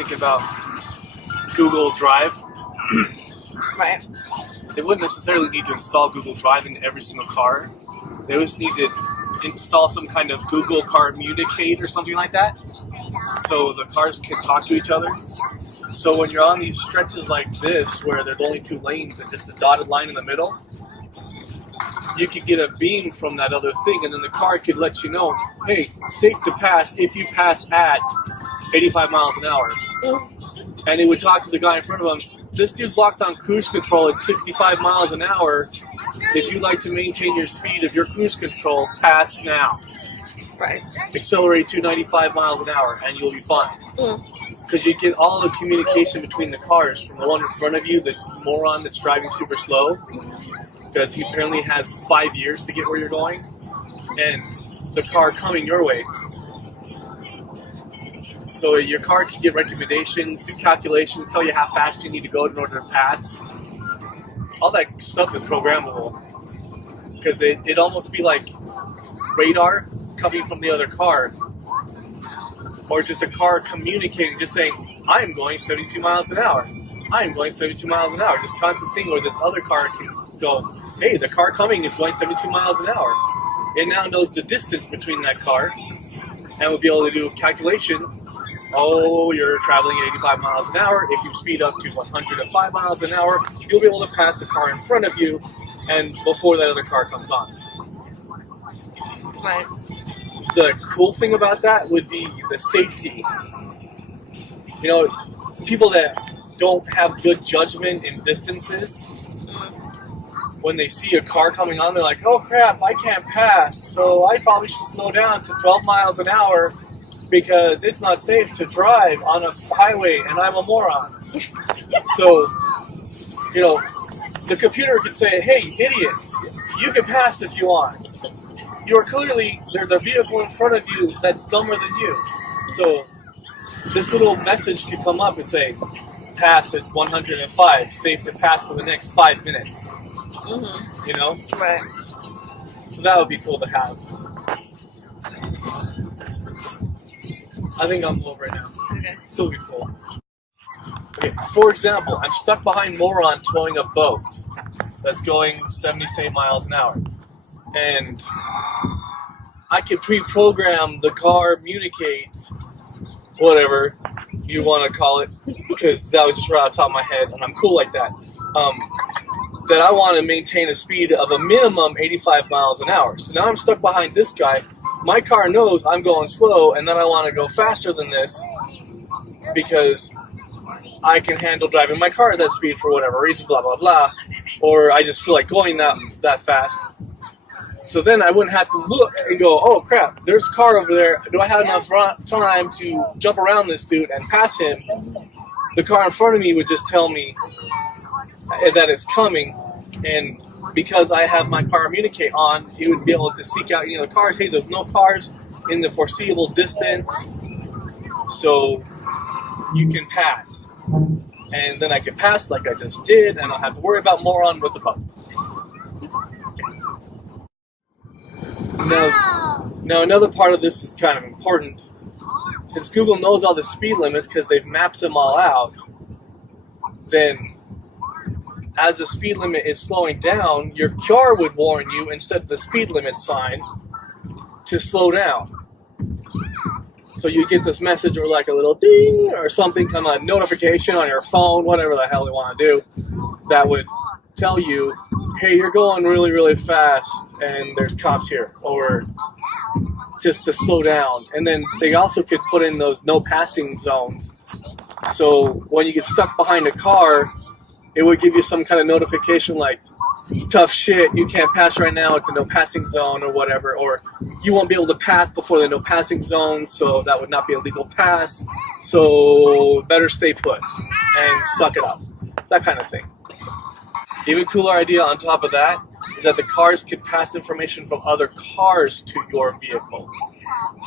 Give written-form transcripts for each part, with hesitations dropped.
thinking about Google Drive. Right. They wouldn't necessarily need to install Google Drive in every single car. They just need to install some kind of Google Car Communicate or something like that, so the cars can talk to each other. So when you're on these stretches like this, where there's only 2 lanes and just a dotted line in the middle, you could get a beam from that other thing, and then the car could let you know, hey, safe to pass if you pass at 85 miles an hour. And it would talk to the guy in front of him, this dude's locked on cruise control at 65 miles an hour. If you'd like to maintain your speed of your cruise control, pass now. Right. Accelerate to 95 miles an hour and you'll be fine. Because you get all the communication between the cars from the one in front of you, the moron that's driving super slow, because he apparently has 5 years to get where you're going, and the car coming your way. So your car can give recommendations, do calculations, tell you how fast you need to go in order to pass. All that stuff is programmable, because it'd almost be like radar coming from the other car, or just a car communicating, just saying, I am going 72 miles an hour. I am going 72 miles an hour. Just constant thing where this other car can go, hey, the car coming is going 72 miles an hour. It now knows the distance between that car, and will be able to do a calculation. Oh, you're traveling at 85 miles an hour. If you speed up to 105 miles an hour, you'll be able to pass the car in front of you, and before that other car comes on. Right. The cool thing about that would be the safety. You know, people that don't have good judgment in distances, when they see a car coming on, they're like, oh crap, I can't pass, so I probably should slow down to 12 miles an hour because it's not safe to drive on a highway and I'm a moron. So, you know, the computer could say, hey, idiot, you can pass if you want. You're clearly, there's a vehicle in front of you that's dumber than you. So this little message could come up and say, pass at 105, safe to pass for the next 5 minutes. Mm-hmm. You know? Right. So that would be cool to have. I think I'm low right now. Okay. Still be cool. Okay, for example, I'm stuck behind moron towing a boat that's going 70, say, miles an hour. And I could pre-program the car communicate, whatever you want to call it, because that was just right off the top of my head, and I'm cool like that. That I want to maintain a speed of a minimum 85 miles an hour. So now I'm stuck behind this guy. My car knows I'm going slow, and then I want to go faster than this because I can handle driving my car at that speed for whatever reason, blah, blah, blah. Or I just feel like going that fast. So then I wouldn't have to look and go, oh crap, there's a car over there. Do I have enough time to jump around this dude and pass him? The car in front of me would just tell me that it's coming, and because I have my car communicate on, it would be able to seek out, the cars. Hey, there's no cars in the foreseeable distance, so you can pass. And then I can pass like I just did, and I don't have to worry about moron with the boat. Now, another part of this is kind of important. Since Google knows all the speed limits because they've mapped them all out, then as the speed limit is slowing down, your car would warn you instead of the speed limit sign to slow down. So you get this message or like a little ding or something, kind of a notification on your phone, whatever the hell you want to do, that would tell you, hey, you're going really, really fast and there's cops here, or just to slow down. And then they also could put in those no passing zones. So when you get stuck behind a car, it would give you some kind of notification like, tough shit, you can't pass right now, it's a no passing zone or whatever, or you won't be able to pass before the no passing zone, so that would not be a legal pass, so better stay put and suck it up. That kind of thing. Even cooler idea on top of that is that the cars could pass information from other cars to your vehicle.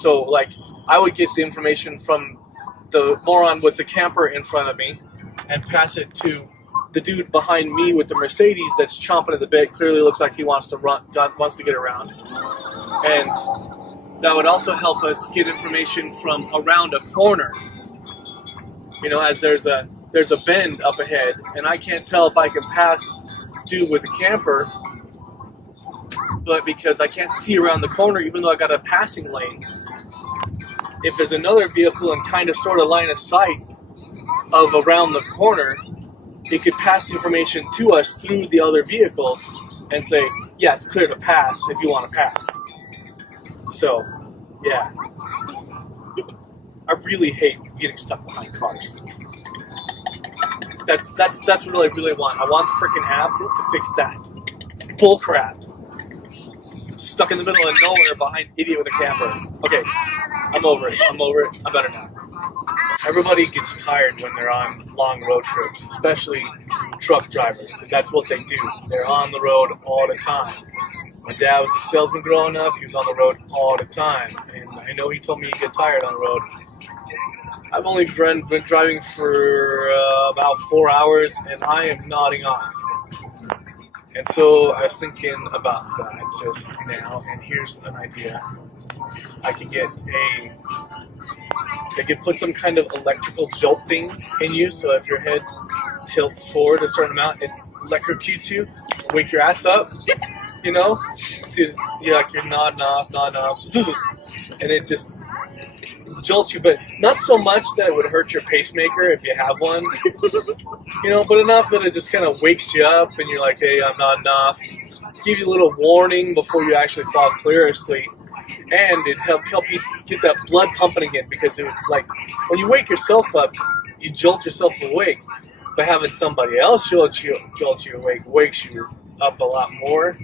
So, like, I would get the information from the moron with the camper in front of me and pass it to the dude behind me with the Mercedes that's chomping at the bit. Clearly looks like he wants to get around. And that would also help us get information from around a corner. You know, as there's a bend up ahead, and I can't tell if I can pass dude with a camper, but because I can't see around the corner, even though I got a passing lane. If there's another vehicle in kind of sort of line of sight of around the corner, it could pass information to us through the other vehicles and say, yeah, it's clear to pass if you want to pass. So, yeah. I really hate getting stuck behind cars. That's what I really want. I want the freaking app to fix that. It's bull crap. Stuck in the middle of nowhere behind an idiot with a camper. Okay, I'm over it. I'm better now. Everybody gets tired when they're on long road trips, especially truck drivers, because that's what they do. They're on the road all the time. My dad was a salesman growing up. He was on the road all the time. And I know he told me you get tired on the road. I've only been driving for about 4 hours, and I am nodding off. And so I was thinking about that just now, and here's an idea. I could put some kind of electrical jolt thing in you, so if your head tilts forward a certain amount, it electrocutes you, wake your ass up, you know? See, you're nodding off, and it just jolts you, but not so much that it would hurt your pacemaker if you have one, you know, but enough that it just kind of wakes you up and you're like, hey, I'm nodding off. Give you a little warning before you actually fall clear of sleep, and it help you get that blood pumping again, because it like when you wake yourself up, you jolt yourself awake, but having somebody else jolt you awake wakes you up a lot more,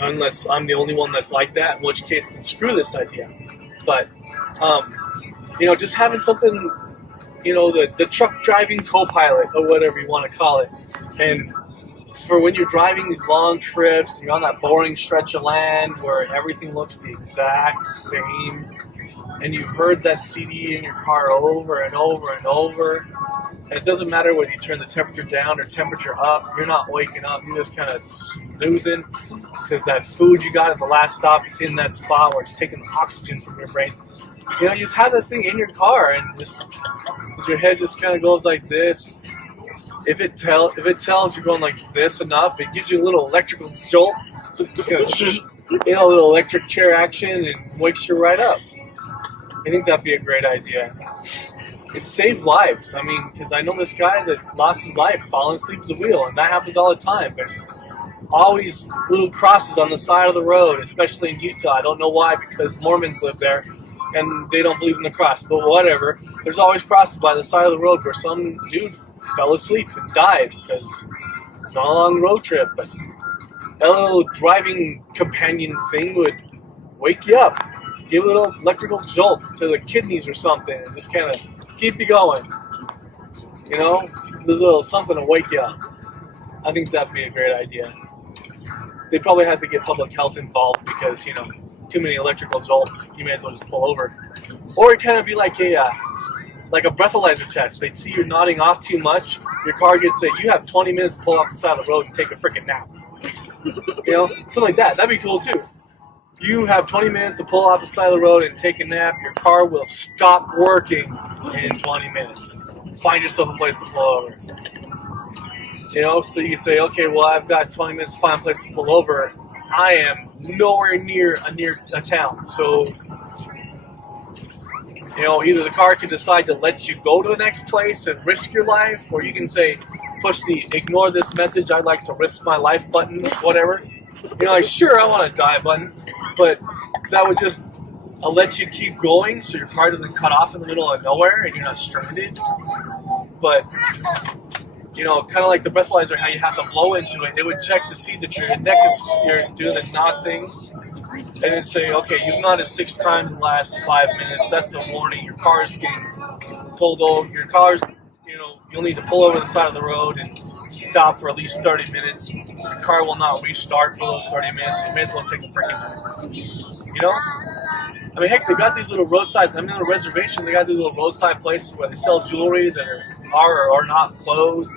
unless I'm the only one that's like that, in which case then screw this idea. But you know, just having something, you know, the truck driving co-pilot or whatever you want to call it, and for when you're driving these long trips, you're on that boring stretch of land where everything looks the exact same, and you've heard that CD in your car over and over and over, and it doesn't matter whether you turn the temperature down or temperature up, you're not waking up, you're just kind of snoozing, because that food you got at the last stop is in that spot where it's taking the oxygen from your brain. You know, you just have that thing in your car, and just your head just kind of goes like this. If it tells you're going like this enough, it gives you a little electrical jolt, just kind of, you know, a little electric chair action, and wakes you right up. I think that'd be a great idea. It saved lives. I mean, because I know this guy that lost his life falling asleep at the wheel, and that happens all the time. There's always little crosses on the side of the road, especially in Utah. I don't know why, because Mormons live there, and they don't believe in the cross, but whatever. There's always crosses by the side of the road where some dude fell asleep and died because it was on a long road trip. But that little driving companion thing would wake you up, give a little electrical jolt to the kidneys or something, and just kind of keep you going. You know, there's a little something to wake you up. I think that'd be a great idea. They probably have to get public health involved because, you know, too many electrical jolts, you may as well just pull over. Or it kind of be like a breathalyzer test. They see you're nodding off too much, your car gets you have 20 minutes to pull off the side of the road and take a freaking nap. You know, something like that. That'd be cool too. You have 20 minutes to pull off the side of the road and take a nap, your car will stop working in 20 minutes. Find yourself a place to pull over. You know, so you can say, okay, well, I've got 20 minutes to find a place to pull over. I am nowhere near a town, so, you know, either the car can decide to let you go to the next place and risk your life, or you can say, push the ignore this message, I'd like to risk my life button, whatever. You know, like, sure, I want to die button, but that would just let you keep going so your car doesn't cut off in the middle of nowhere and you're not stranded. But, you know, kind of like the breathalyzer, how you have to blow into it. It would check to see that your neck you're doing the nod thing, and it'd say, okay, you've nodded 6 times in the last 5 minutes. That's a warning. Your car is getting pulled over. Your car's, you know, you'll need to pull over the side of the road and stop for at least 30 minutes. Your car will not restart for those 30 minutes. You may as well take a freaking nap. You know? I mean, heck, they got these little roadsides. I'm in a reservation. They got these little roadside places where they sell jewelry that are or not closed.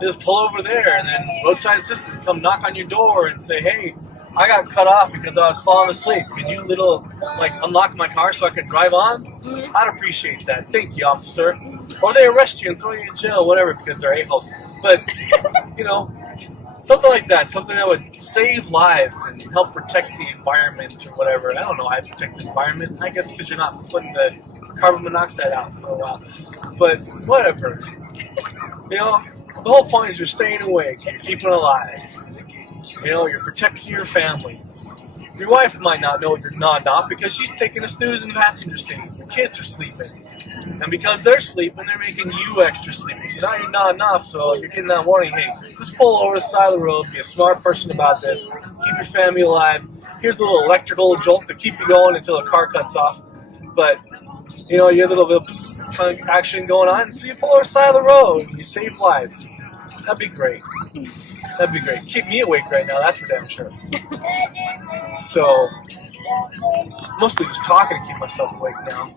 You just pull over there, and then roadside assistants come knock on your door and say, hey, I got cut off because I was falling asleep. Could you unlock my car so I could drive on? Mm-hmm. I'd appreciate that. Thank you, officer. Or they arrest you and throw you in jail, whatever, because they're a-holes. But, something like that. Something that would save lives and help protect the environment or whatever. I don't know how to protect the environment. I guess because you're not putting the carbon monoxide out for a while. But, whatever. The whole point is you're staying awake. You're keeping alive. You're protecting your family. Your wife might not know you're nodding off because she's taking a snooze in the passenger seat. Your kids are sleeping. And because they're sleeping, they're making you extra sleepy. So now you're nodding off, so you're getting that warning, hey, just pull over the side of the road, be a smart person about this, keep your family alive. Here's a little electrical jolt to keep you going until the car cuts off. But, you have a little bit of kind of action going on, so you pull over the side of the road, and you save lives. That'd be great. That'd be great. Keep me awake right now, that's for damn sure. So, mostly just talking to keep myself awake now.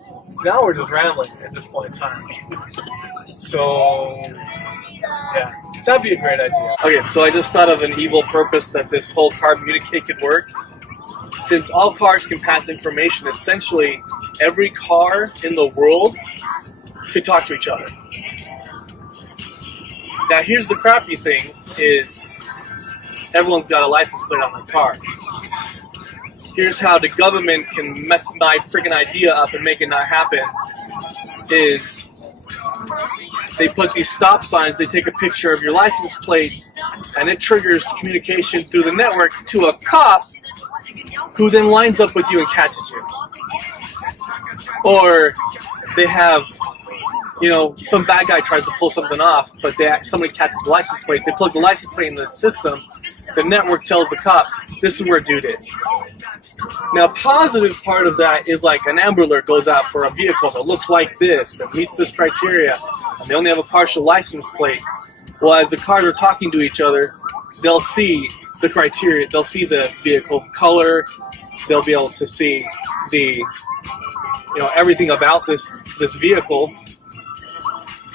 Now we're just rambling at this point in time. So, yeah, that'd be a great idea. Okay, so I just thought of an evil purpose that this whole car communicate could work. Since all cars can pass information, essentially every car in the world could talk to each other. Now here's the crappy thing is everyone's got a license plate on their car. Here's how the government can mess my freaking idea up and make it not happen is they put these stop signs, they take a picture of your license plate, and it triggers communication through the network to a cop who then lines up with you and catches you. Or they have, some bad guy tries to pull something off, but somebody catches the license plate, they plug the license plate in the system, the network tells the cops, this is where dude is. Now, positive part of that is like an Amber Alert goes out for a vehicle that looks like this, that meets this criteria, and they only have a partial license plate. Well, as the cars are talking to each other, they'll see the criteria, they'll see the vehicle color, they'll be able to see the, everything about this vehicle,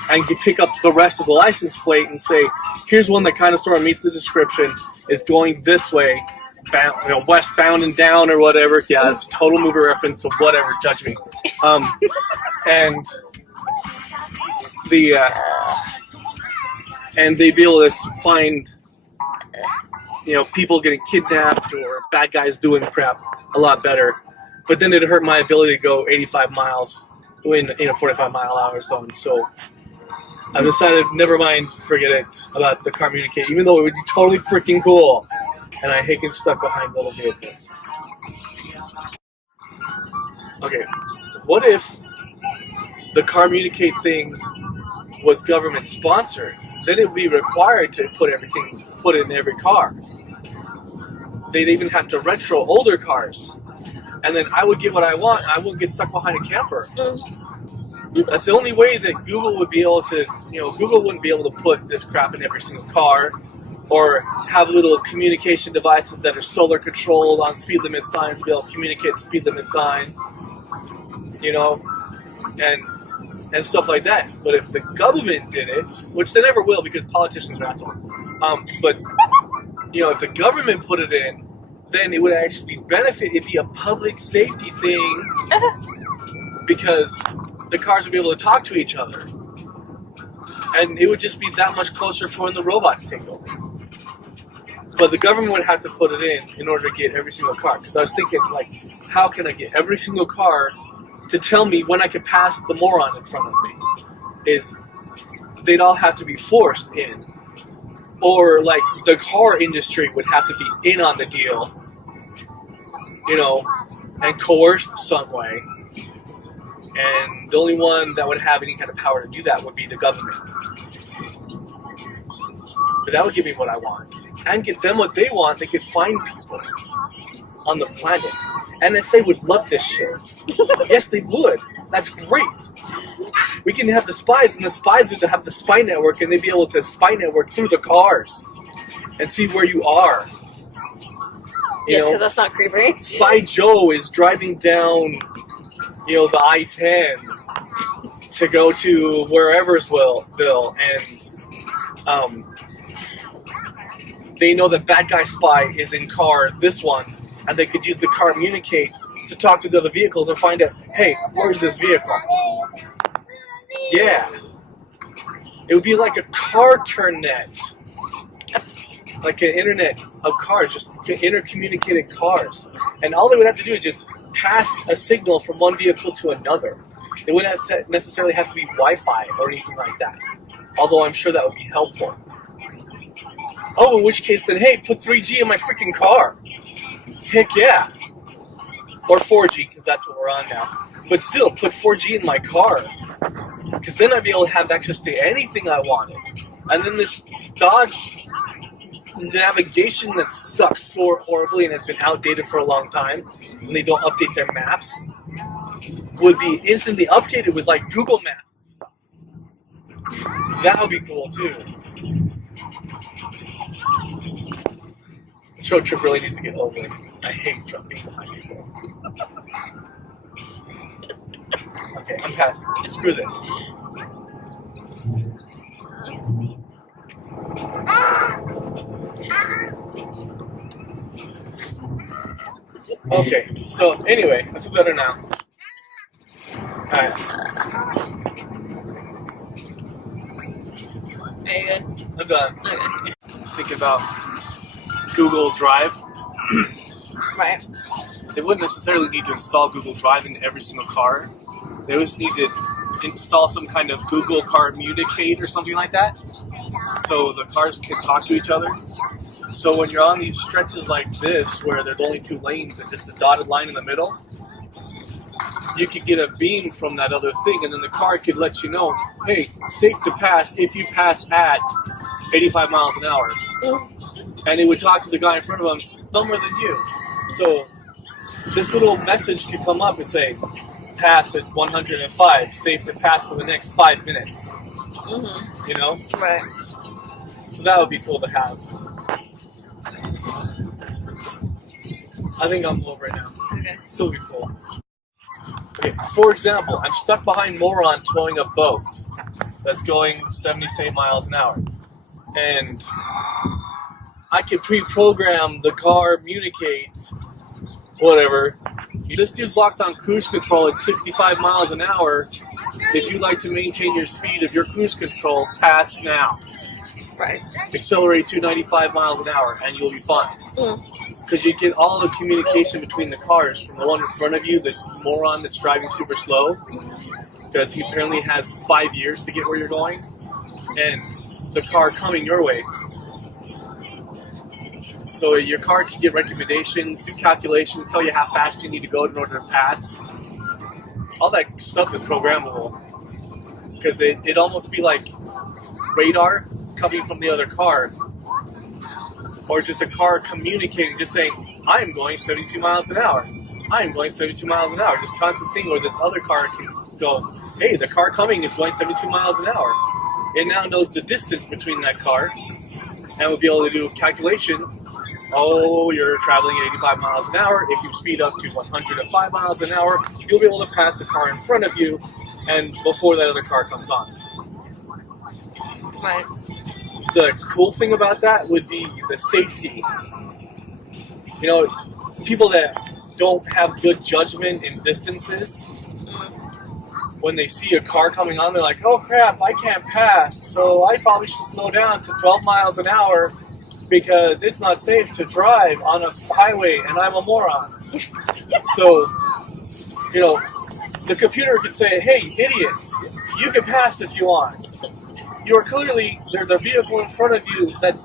and you pick up the rest of the license plate and say, here's one that kind of sort of meets the description, is going this way, westbound and down or whatever. Yeah, it's a total movie reference, so whatever, judge me. And they'd be able to find, people getting kidnapped or bad guys doing crap a lot better. But then it'd hurt my ability to go 85 miles in a 45-mile-an-hour zone. So I decided, never mind, forget it about the car communicate, even though it would be totally freaking cool. And I hate getting stuck behind little vehicles. Okay, what if the car communicate thing was government sponsored? Then it would be required to put it in every car. They'd even have to retro older cars. And then I would get what I want, and I wouldn't get stuck behind a camper. That's the only way that Google would be able to, Google wouldn't be able to put this crap in every single car, or have little communication devices that are solar controlled on speed limit signs to be able to communicate the speed limit sign, and stuff like that. But if the government did it, which they never will because politicians are assholes, but if the government put it in, then it would actually benefit. It'd be a public safety thing because the cars would be able to talk to each other. And it would just be that much closer for when the robots take over. But the government would have to put it in order to get every single car. Because I was thinking, how can I get every single car to tell me when I can pass the moron in front of me? They'd all have to be forced in. Or, the car industry would have to be in on the deal, and coerced some way. And the only one that would have any kind of power to do that would be the government. But that would give me what I want. And get them what they want. They could find people on the planet. NSA would love this shit. Yes, they would. That's great. We can have the spies, and the spies would have the spy network, and they'd be able to spy network through the cars and see where you are. Yes, because that's not creepy. Spy Joe is driving down, the I-10 to go to wherever'sville, and they know that bad guy spy is in car this one, and they could use the car communicate to talk to the other vehicles and find out, hey, where's this vehicle? Yeah. It would be like a car turnet. Like an internet of cars, just intercommunicated cars. And all they would have to do is just pass a signal from one vehicle to another. They wouldn't necessarily have to be Wi-Fi or anything like that. Although I'm sure that would be helpful. Oh, in which case then, hey, put 3G in my freaking car. Heck yeah. Or 4G, because that's what we're on now. But still, put 4G in my car. Because then I'd be able to have access to anything I wanted. And then this Dodge navigation that sucks so horribly and has been outdated for a long time, and they don't update their maps, would be instantly updated with like Google Maps and stuff. That would be cool too. This road trip really needs to get over. I hate jumping behind people. Okay, I'm passing. Screw this. Okay, so anyway, I feel better now. Alright. Are you good? I'm done. Okay. Let's think about Google Drive. Right. They wouldn't necessarily need to install Google Drive in every single car. They just need to install some kind of Google Car Communicate or something like that, so the cars can talk to each other. So when you're on these stretches like this, where there's only 2 lanes and just a dotted line in the middle, you could get a beam from that other thing, and then the car could let you know, hey, safe to pass if you pass at 85 miles an hour. And it would talk to the guy in front of him, dumber than you. So this little message could come up and say, pass at 105, safe to pass for the next 5 minutes. You know? Right. So that would be cool to have. I think I'm over it now. Okay. Still be cool. Okay, for example, I'm stuck behind Moron towing a boat that's going 70, say, miles an hour. And I could pre-program the car, communicate, whatever. This dude's locked on cruise control at 65 miles an hour. If you'd like to maintain your speed of your cruise control, pass now. Right. Accelerate to 95 miles an hour and you'll be fine. Because you get all the communication between the cars from the one in front of you, the moron that's driving super slow, because he apparently has 5 years to get where you're going, and the car coming your way. So your car can get recommendations, do calculations, tell you how fast you need to go in order to pass. All that stuff is programmable. Because it'd almost be like radar coming from the other car. Or just a car communicating, just saying, I'm going 72 miles an hour. I'm going 72 miles an hour. Just constant thing where this other car can go, hey, the car coming is going 72 miles an hour. It now knows the distance between that car and will be able to do a calculation. Oh, you're traveling at 85 miles an hour. If you speed up to 105 miles an hour, you'll be able to pass the car in front of you and before that other car comes on. Right. The cool thing about that would be the safety. You know, people that don't have good judgment in distances, when they see a car coming on, they're like, oh crap, I can't pass, so I probably should slow down to 12 miles an hour because it's not safe to drive on a highway and I'm a moron. So, you know, the computer could say, hey, idiot, you can pass if you want. You are clearly, there's a vehicle in front of you that's